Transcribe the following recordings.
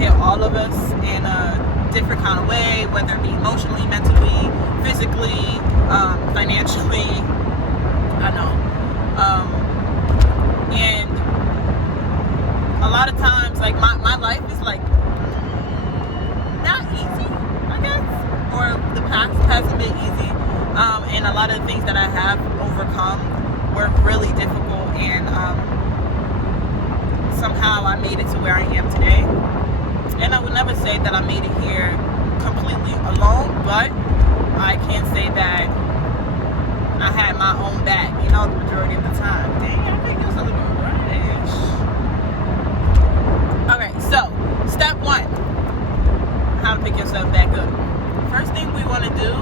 hit all of us in a different kind of way, whether it be emotionally, mentally, physically, financially. I know. And a lot of times, like, my life is like not easy, I guess, or the path hasn't been easy. And a lot of the things that I have overcome were really difficult, and somehow I made it to where I am today. And I would never say that I made it here completely alone, but I can say that I had my own back, you know, the majority of the time. Dang, I think it's a little rash. Alright, so step 1, how to pick yourself back up. First thing we want to do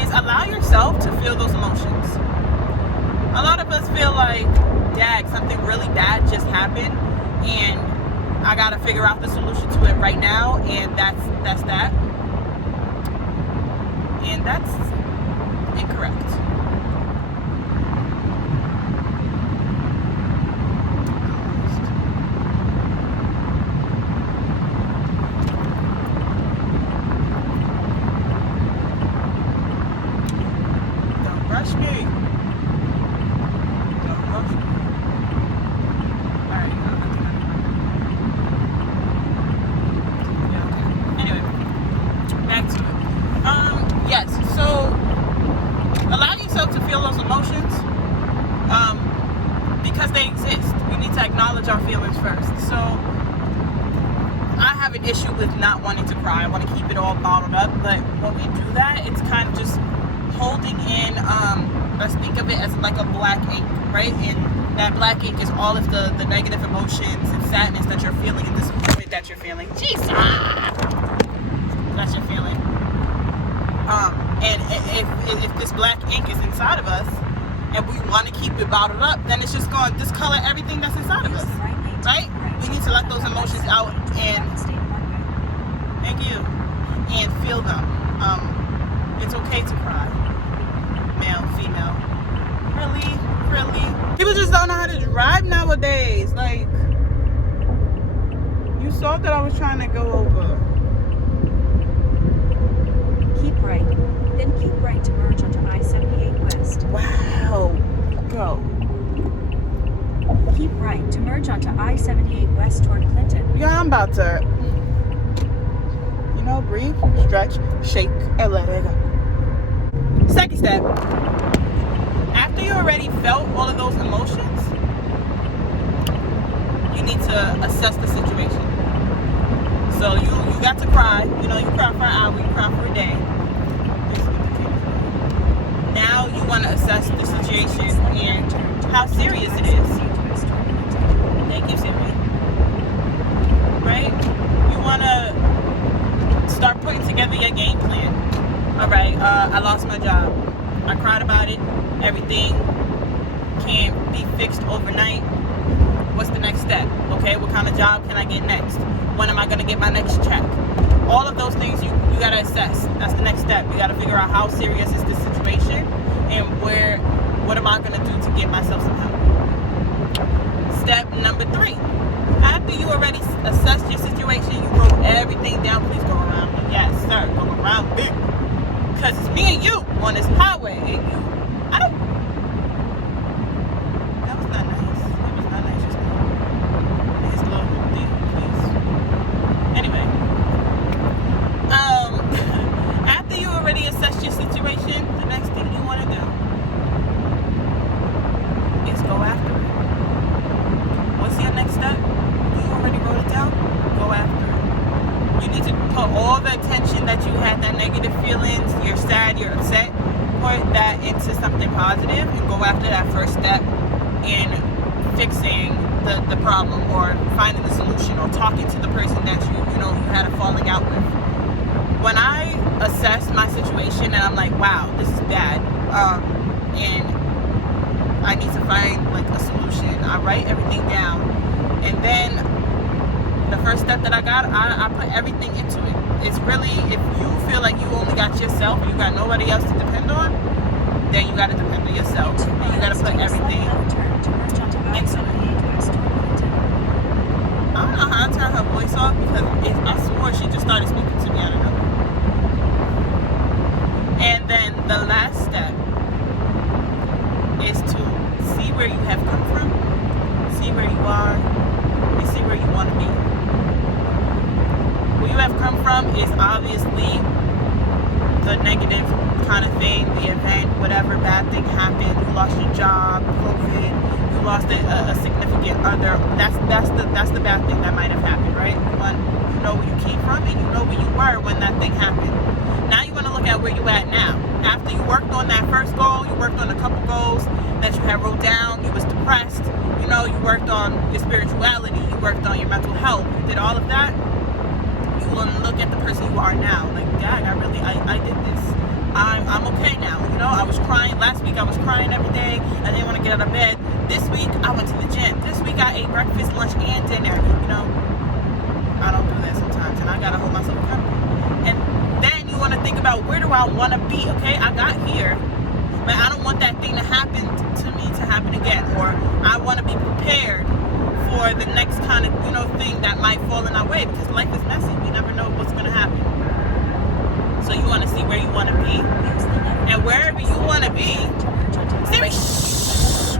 is allow yourself to feel those emotions. A lot of us feel like, dag, something really bad just happened, and I gotta figure out the solution to it right now, and that's that. And that's incorrect. Don't rush me. Yes, so allow yourself to feel those emotions because they exist. We need to acknowledge our feelings first. So I have an issue with not wanting to cry. I want to keep it all bottled up, but when we do that, it's kind of just holding in, let's think of it as like a black ink, right? And that black ink is all of the negative emotions and sadness that you're feeling and disappointment that you're feeling. Jesus! That you're feeling. And if this black ink is inside of us and we want to keep it bottled up, then it's just going to discolor everything that's inside of us, right? We need to let those emotions out and thank you, and feel them. It's okay to cry, male, female. Really? People just don't know how to drive nowadays. Like, you saw that I was trying to go over. Keep right, then keep right to merge onto I-78 West. Wow. Go. Keep right to merge onto I-78 West toward Clinton. Yeah, I'm about to, you know, breathe, stretch, shake, and let it go. Second step. After you already felt all of those emotions, you need to assess the situation. So you got to cry. You know, you cry for an hour, you cry for a day. Now you want to assess the situation and how serious it is. Thank you, Siri. Right? You want to start putting together your game plan. All right, I lost my job. I cried about it. Everything can't be fixed overnight. What's the next step? Okay, what kind of job can I get next? When am I going to get my next check? All of those things you got to assess. That's the next step. You got to figure out how serious is this situation and what am I going to do to get myself some help. Step number 3. After you already assessed your situation, you wrote everything down. Please go around me. Yes, sir. Go around me. Because it's me and you on this highway. And you, I don't. That was not nice. It was not nice just now. His little thing, please. Anyway. After you already assessed your situation, the next thing you want to do is go after it. What's your next step? You already wrote it down? Go after it. You need to put all the attention that you had, that negative feelings, you're sad, you're upset, put that into something positive and go after that first step in fixing the problem or finding the solution or talking to the person that you had a falling out with. When I assess my situation and I'm like, wow, this is bad, and I need to find like a solution, I write everything down, and then the first step that I put everything into it. It's really, if you feel like you only got yourself and you got nobody else to depend on, then you got to depend on yourself and you got to put everything into it. I don't know how to tell her voice voice off because I swore she just started speaking to me out of nowhere. And then the last step is to see where you have come from, see where you are, and see where you want to be. Where you have come from is obviously the negative kind of thing, the event, whatever bad thing happened. You lost your job, COVID, you lost a significant other. That's the bad thing that might have happened, right? You know where you came from and you know where you were when that thing happened. Now you want to look at where you at now. After you worked on that first goal, you worked on a couple goals that you had wrote down, you was depressed, you know, you worked on your spirituality, you worked on your mental health, you did all of that. You want to look at the person you are now. Like, dang, I did this. I'm okay now. You know, I was crying. Last week I was crying every day. I didn't want to get out of bed. This week I went to the gym. This week I ate breakfast, lunch, and dinner. You know, I don't do that sometimes, and I gotta hold myself accountable. And then you want to think about, where do I want to be? Okay, I got here, but I don't want that thing to happen to me to happen again, or I want to be prepared for the next kind of, you know, thing that might fall in our way, because life is messy. We never know what's going to happen. So you want to see where you want to be, and wherever you want to be, Siri, shh,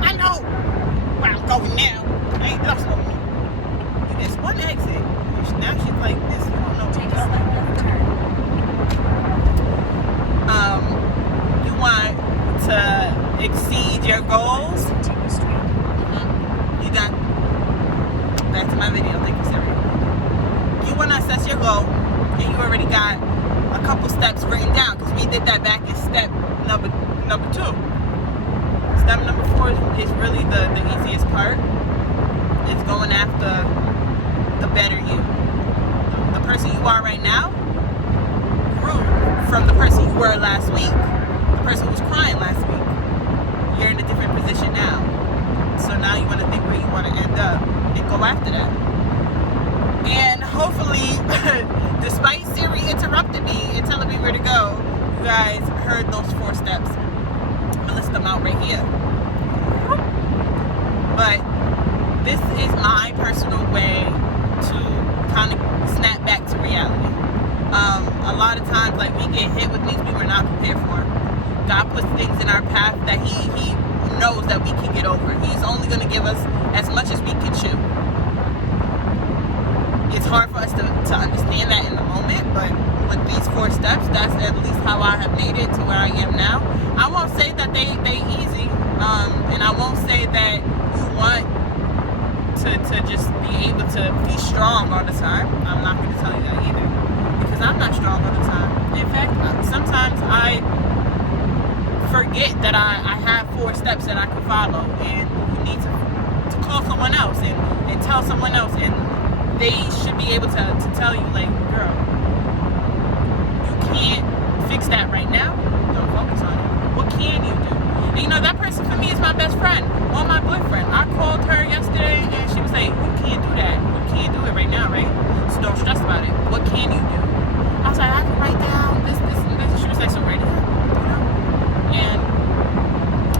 I know where I'm going now. Right? Don't slow me. You missed one exit. Now she's like this. You don't know where you're going. You want to exceed your goals. You done? Back to my video. Thank you, Siri. You want to assess your goal, and you already got a couple steps written down, because we did that back in step number 2. Step number 4 is really the easiest part. It's going after the better you. The person you are right now grew from the person you were last week. The person who was crying last week. You're in a different position now. So now you want to think where you want to end up and go after that. And hopefully, despite Siri interrupting me and telling me where to go, you guys heard those 4 steps. I'll list them out right here. But this is my personal way to kind of snap back to reality. A lot of times, like, we get hit with things we were not prepared for. God puts things in our path that He knows that we can get over. He's only going to give us as much as we can chew. It's hard for us to understand that in the moment, but with these 4 steps, that's at least how I have made it to where I am now. I won't say that they easy, and I won't say that you want to just be able to be strong all the time. I'm not going to tell you that either, because I'm not strong all the time. In fact, sometimes I forget that I have 4 steps that I can follow, and you need to call someone else and tell someone else, and they should be able to tell you, like, girl, you can't fix that right now. Don't focus on it. What can you do? And you know, that person for me is my best friend or my boyfriend. I called her yesterday and she was like, you can't do that. You can't do it right now, right? So don't stress about it. What can you do? I was like, I can write down this, and this. She was like, so write it down. You know?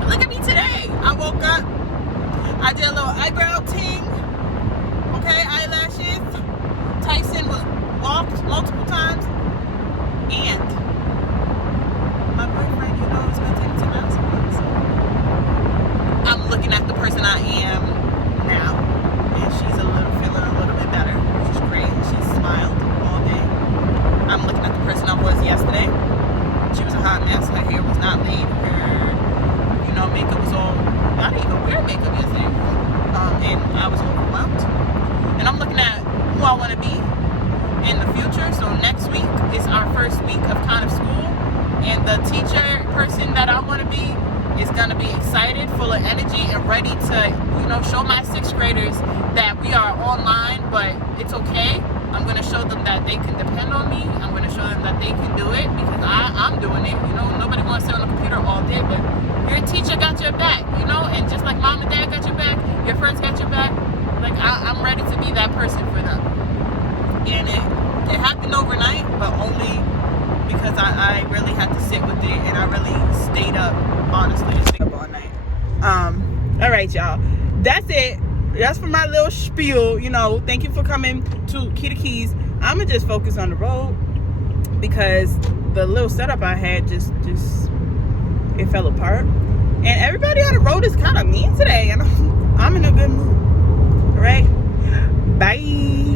And look at me today. I woke up. I did a little eyebrow ting. Okay, eyelashes. Tyson was walked multiple times. And my boyfriend, you know, is going to take me to mountains. So I'm looking at the person I am now. And she's feeling a little bit better, which is great. She smiled all day. I'm looking at the person I was yesterday. She was a hot mess. Her hair was not laid. Her, you know, makeup was all... I didn't even wear makeup yesterday. And I was overwhelmed. And I'm looking at who I want to be in the future. So next week is our first week of kind of school. And the teacher person that I want to be is going to be excited, full of energy, and ready to, you know, show my 6th graders that we are online, but it's okay. I'm going to show them that they can depend on me. I'm going to show them that they can do it, because I'm doing it. You know, nobody wants to sit on the computer all day, but your teacher got your back, you know, and just like mom and dad got your back, your friends got your back. Like, I'm ready to be that person for them. And it happened overnight, but only because I really had to sit with it, and I really stayed up, honestly, stayed up all night. All right, y'all. That's it that's for my little spiel. You know, thank you for coming to Key to Keys. I'm gonna just focus on the road because the little setup I had just it fell apart. And everybody on the road is kind of mean today, and I'm in a good mood. All right, bye.